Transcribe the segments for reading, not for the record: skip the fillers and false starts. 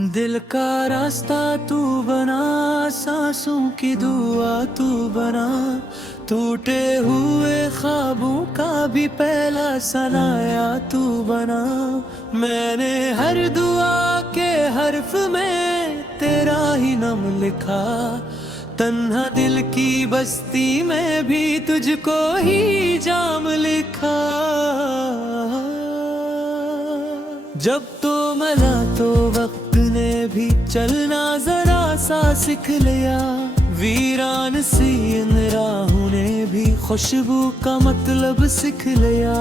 दिल का रास्ता तू बना, सांसों की दुआ तू बना, टूटे हुए ख्वाबों का भी पहला सनाया तू बना। मैंने हर दुआ के हर्फ में तेरा ही नाम लिखा, तन्हा दिल की बस्ती में भी तुझको ही जाम लिखा। जब तो मिला तो वक्त ने भी चलना जरा सा सीख लिया, वीरान सी इन राहों ने भी खुशबू का मतलब सीख लिया।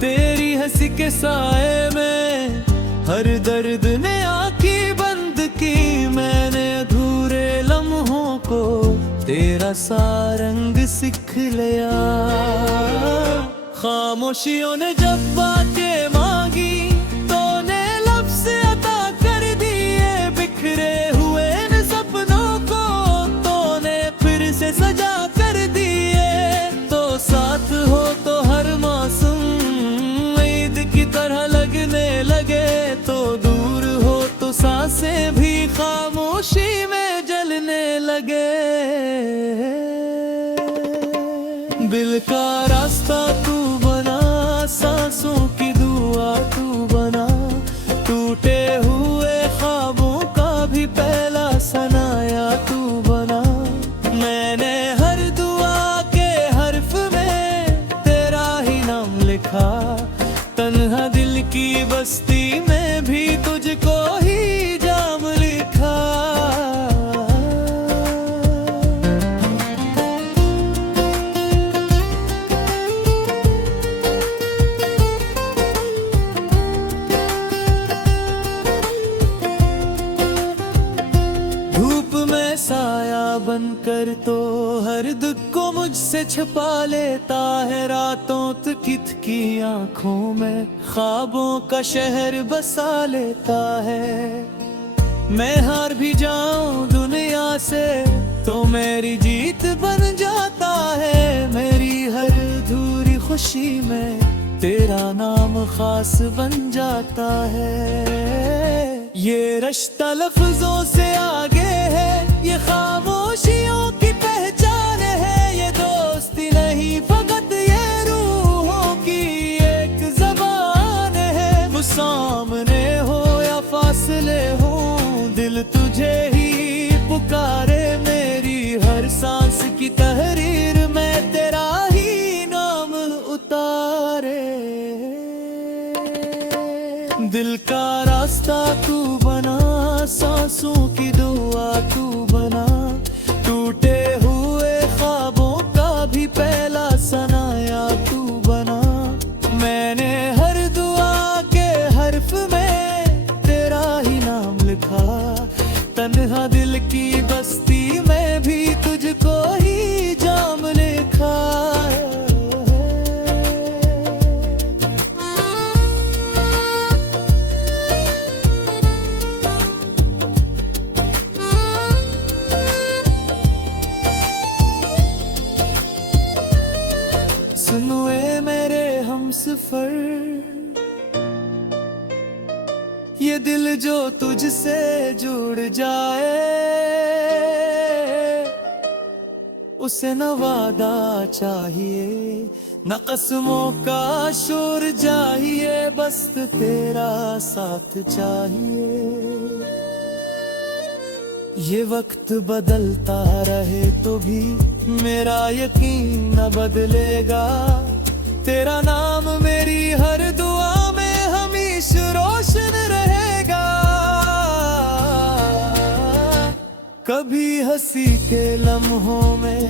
तेरी हंसी के साए में हर दर्द ने आंखें बंद की, मैंने अधूरे लम्हों को तेरा सा रंग सीख लिया। खामोशियों ने जब बातें मांगी तूने लफ्ज़ अता कर दिए, बिखरे हुए इन सपनों को तूने फिर से सजा कर दिए। तो साथ हो तो हर मौसम ईद की तरह लगने लगे, तो दूर हो तो सांसें भी खामोशी में जलने लगे। दिल का रास्ता तू बना, सांसों की दुआ तू बना, टूटे हुए ख्वाबों का भी पहला सनाया तू बना। मैंने हर दुआ के हर्फ में तेरा ही नाम लिखा, तन्हा दिल की बस्ती में भी तुझको ही जाम लिखा। साया बनकर तो हर दुख को मुझसे छुपा लेता है, रातों तकित की आंखों में ख्वाबों का शहर बसा लेता है। मैं हार भी जाऊं दुनिया से तो मेरी जीत बन जाता है, मेरी हर अधूरी खुशी में तेरा नाम खास बन जाता है। ये रिश्ता लफ्जों से आगे है, ये खामोशियों की पहचान है, ये दोस्ती नहीं फकत ये रूहों की एक ज़बान है। वो सामने हो या फासले हो दिल तुझे ही पुकारे, मेरी हर सांस की तहरीर में तेरा ही नाम उतारे। दिल का रास्ता तू बना, सांसों की दुआ तू बना, टूटे हुए ख्वाबों का भी पहला सनाया तू बना। मैंने हर दुआ के हर्फ में तेरा ही नाम लिखा, तन्हा दिल की बस्ती में भी तुझको ही जाम लिखा। सुनुए मेरे हमसफर, ये दिल जो तुझसे जुड़ जाए, उसे न वादा चाहिए न कसमों का शोर चाहिए, बस तेरा साथ चाहिए। ये वक्त बदलता रहे तो भी मेरा यकीन न बदलेगा, तेरा नाम मेरी हर दुआ में हमेशा रोशन रहेगा। कभी हंसी के लम्हों में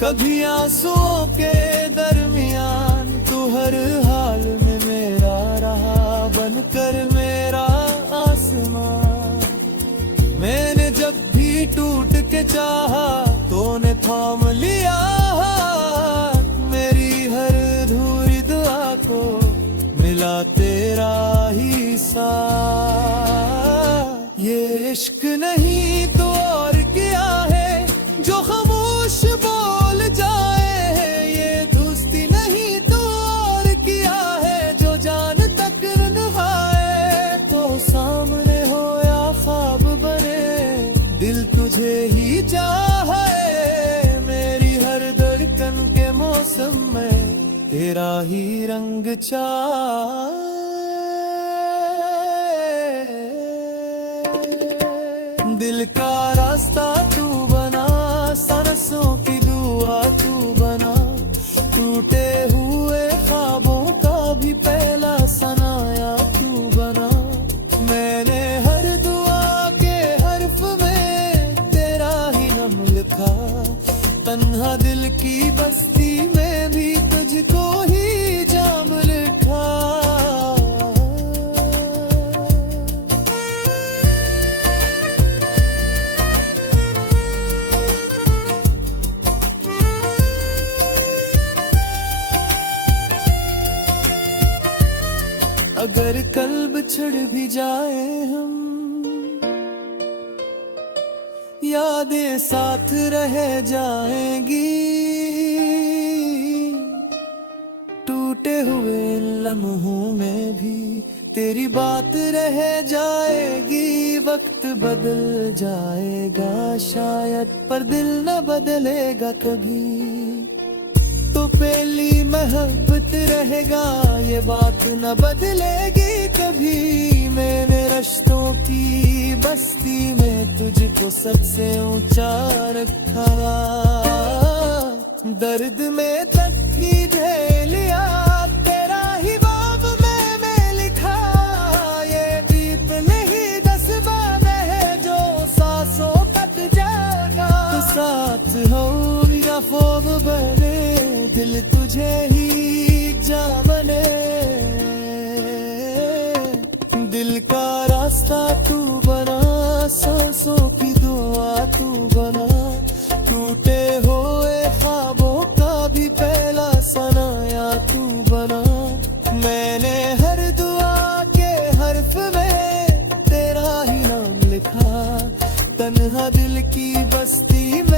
कभी आंसुओं के दरमियान, तू हर हाल में मेरा रहा बनकर मेरा आसमान। मैंने जब भी टूट के चाहा तूने थाम लिया, मेरी हर अधूरी दुआ को मिला तेरा ही साथ। ये इश्क नहीं तो और क्या है जो खामोश बोल जाए, ये दोस्ती नहीं तो और क्या है जो जान तक न निभाए। तो सामने तेरा ही रंग चाहे। दिल का रास्ता तू बना, सांसों की दुआ तू बना, टूटे हुए ख्वाबों का भी पहला सनाया तू बना। मैंने हर दुआ के हर्फ में तेरा ही नाम लिखा, तन्हा दिल की बस्ती में भी तुझको ही जाम लिखा। अगर कल्ब छड़ भी जाए हम, यादें साथ रह जाएंगी। टूटे हुए लम्हों में भी तेरी बात रह जाएगी। वक्त बदल जाएगा शायद, पर दिल न बदलेगा कभी। तो पहली मोहब्बत रहेगा, ये बात न बदलेगी कभी। मैंने रिश्तों की बस्ती में तुझको सबसे ऊंचा रखा। दर्द में तकलीफ लिया, तेरा ही बाब में लिखा। ये दीप नहीं दसबाने है जो सांसों कट जाएगा। तो साथ हो या फोब बने, दिल तुझे ही जा बने। दिल का रास्ता तू बना, सांसों की दुआ तू बना, टूटे हुए ख्वाबों का भी पहला सनाया तू बना। मैंने हर दुआ के हर्फ में तेरा ही नाम लिखा, तन्हा दिल की बस्ती में